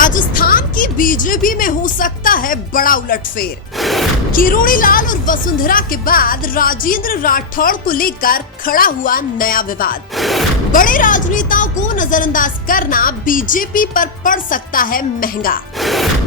राजस्थान की बीजेपी में हो सकता है बड़ा उलटफेर। किरोड़ी लाल और वसुंधरा के बाद राजेंद्र राठौड़ को लेकर खड़ा हुआ नया विवाद। बड़े राजनेताओं को नजरअंदाज करना बीजेपी पर पड़ सकता है महंगा।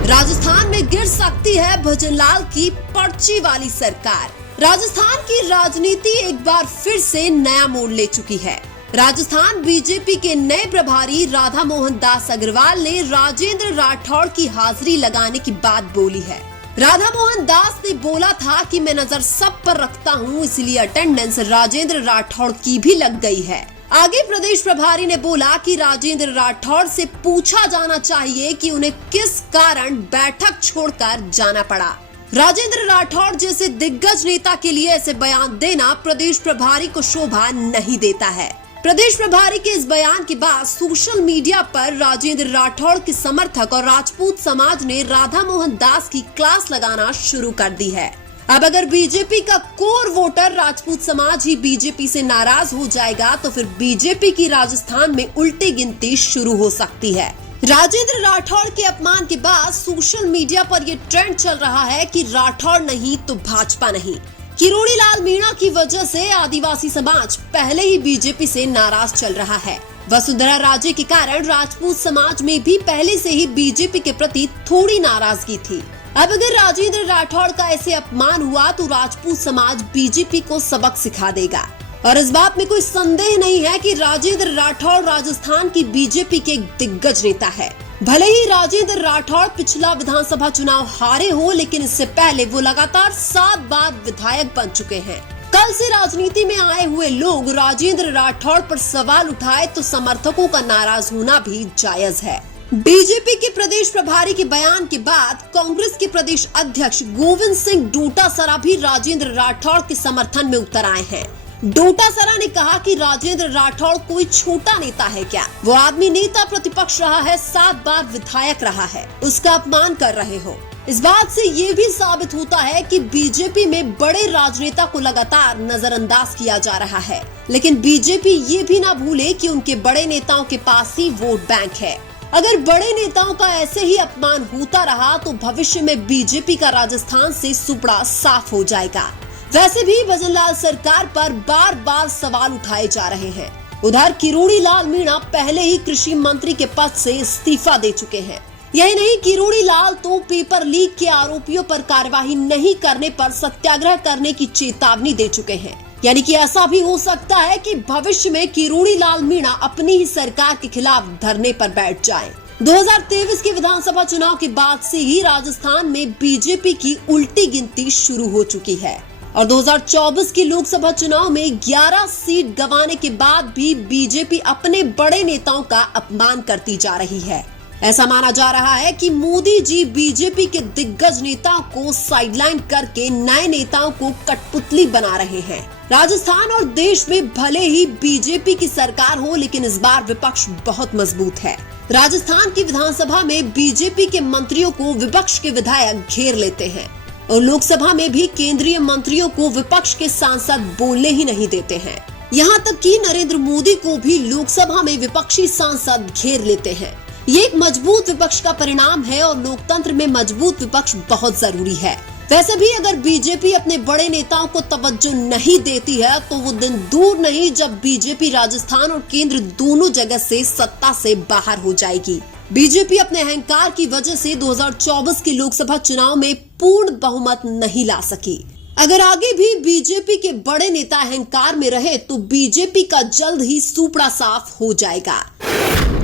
राजस्थान में गिर सकती है भजनलाल की पर्ची वाली सरकार। राजस्थान की राजनीति एक बार फिर से नया मोड़ ले चुकी है। राजस्थान बीजेपी के नए प्रभारी राधा मोहन दास अग्रवाल ने राजेंद्र राठौड़ की हाजिरी लगाने की बात बोली है। राधा मोहन दास ने बोला था कि मैं नजर सब पर रखता हूं, इसलिए अटेंडेंस राजेंद्र राठौड़ की भी लग गई है। आगे प्रदेश प्रभारी ने बोला कि राजेंद्र राठौड़ से पूछा जाना चाहिए कि उन्हें किस कारण बैठक छोड़कर जाना पड़ा। राजेंद्र राठौड़ जैसे दिग्गज नेता के लिए ऐसे बयान देना प्रदेश प्रभारी को शोभा नहीं देता है। प्रदेश प्रभारी के इस बयान के बाद सोशल मीडिया पर राजेंद्र राठौड़ के समर्थक और राजपूत समाज ने राधा मोहन दास की क्लास लगाना शुरू कर दी है। अब अगर बीजेपी का कोर वोटर राजपूत समाज ही बीजेपी से नाराज हो जाएगा तो फिर बीजेपी की राजस्थान में उल्टी गिनती शुरू हो सकती है। राजेंद्र राठौड़ के अपमान के बाद सोशल मीडिया पर ये ट्रेंड चल रहा है कि राठौड़ नहीं तो भाजपा नहीं। किरोड़ी लाल मीणा की वजह से आदिवासी समाज पहले ही बीजेपी से नाराज चल रहा है। वसुंधरा राजे के कारण राजपूत समाज में भी पहले से ही बीजेपी के प्रति थोड़ी नाराजगी थी। अब अगर राजेंद्र राठौड़ का ऐसे अपमान हुआ तो राजपूत समाज बीजेपी को सबक सिखा देगा। और इस बात में कोई संदेह नहीं है कि राजेंद्र राठौड़ राजस्थान की बीजेपी के एक दिग्गज नेता है। भले ही राजेंद्र राठौड़ पिछला विधानसभा चुनाव हारे हो, लेकिन इससे पहले वो लगातार 7 बार विधायक बन चुके हैं। कल से राजनीति में आए हुए लोग राजेंद्र राठौड़ पर सवाल उठाए तो समर्थकों का नाराज होना भी जायज है। बीजेपी के प्रदेश प्रभारी के बयान के बाद कांग्रेस के प्रदेश अध्यक्ष गोविंद सिंह डोटासरा भी राजेंद्र राठौड़ के समर्थन में उतर आए हैं। डोटासरा ने कहा कि राजेंद्र राठौड़ कोई छोटा नेता है क्या? वो आदमी नेता प्रतिपक्ष रहा है, 7 बार विधायक रहा है, उसका अपमान कर रहे हो। इस बात से ये भी साबित होता है कि बीजेपी में बड़े राजनेता को लगातार नजरअंदाज किया जा रहा है। लेकिन बीजेपी ये भी ना भूले कि उनके बड़े नेताओं के पास ही वोट बैंक है। अगर बड़े नेताओं का ऐसे ही अपमान होता रहा तो भविष्य में बीजेपी का राजस्थान से सुपड़ा साफ हो जाएगा। वैसे भी भजनलाल सरकार पर बार बार सवाल उठाए जा रहे हैं। उधर किरोड़ी लाल मीणा पहले ही कृषि मंत्री के पद से इस्तीफा दे चुके हैं। यही नहीं, किरोड़ी लाल तो पेपर लीक के आरोपियों पर कार्रवाई नहीं करने पर सत्याग्रह करने की चेतावनी दे चुके हैं। यानी कि ऐसा भी हो सकता है कि भविष्य में किरोड़ी लाल मीणा अपनी ही सरकार के खिलाफ धरने पर बैठ जाएं। 2023 के विधानसभा चुनाव के बाद से ही राजस्थान में बीजेपी की उल्टी गिनती शुरू हो चुकी है और 2024 के लोकसभा चुनाव में 11 सीट गंवाने के बाद भी बीजेपी अपने बड़े नेताओं का अपमान करती जा रही है। ऐसा माना जा रहा है कि मोदी जी बीजेपी के दिग्गज नेताओं को साइडलाइन करके नए नेताओं को कठपुतली बना रहे हैं। राजस्थान और देश में भले ही बीजेपी की सरकार हो, लेकिन इस बार विपक्ष बहुत मजबूत है। राजस्थान की विधानसभा में बीजेपी के मंत्रियों को विपक्ष के विधायक घेर लेते हैं और लोकसभा में भी केंद्रीय मंत्रियों को विपक्ष के सांसद बोलने ही नहीं देते हैं। यहाँ तक कि नरेंद्र मोदी को भी लोकसभा में विपक्षी सांसद घेर लेते हैं। ये एक मजबूत विपक्ष का परिणाम है और लोकतंत्र में मजबूत विपक्ष बहुत जरूरी है। वैसे भी अगर बीजेपी अपने बड़े नेताओं को तवज्जो नहीं देती है तो वो दिन दूर नहीं जब बीजेपी राजस्थान और केंद्र दोनों जगह से सत्ता से बाहर हो जाएगी। बीजेपी अपने अहंकार की वजह से 2024 के लोकसभा चुनाव में पूर्ण बहुमत नहीं ला सकी। अगर आगे भी बीजेपी के बड़े नेता अहंकार में रहे तो बीजेपी का जल्द ही सुपड़ा साफ हो जाएगा।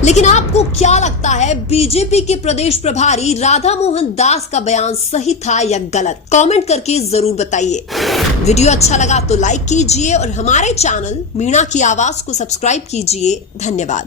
लेकिन आपको क्या लगता है, बीजेपी के प्रदेश प्रभारी राधा मोहन दास का बयान सही था या गलत? कमेंट करके जरूर बताइए। वीडियो अच्छा लगा तो लाइक कीजिए और हमारे चैनल मीणा की आवाज को सब्सक्राइब कीजिए। धन्यवाद।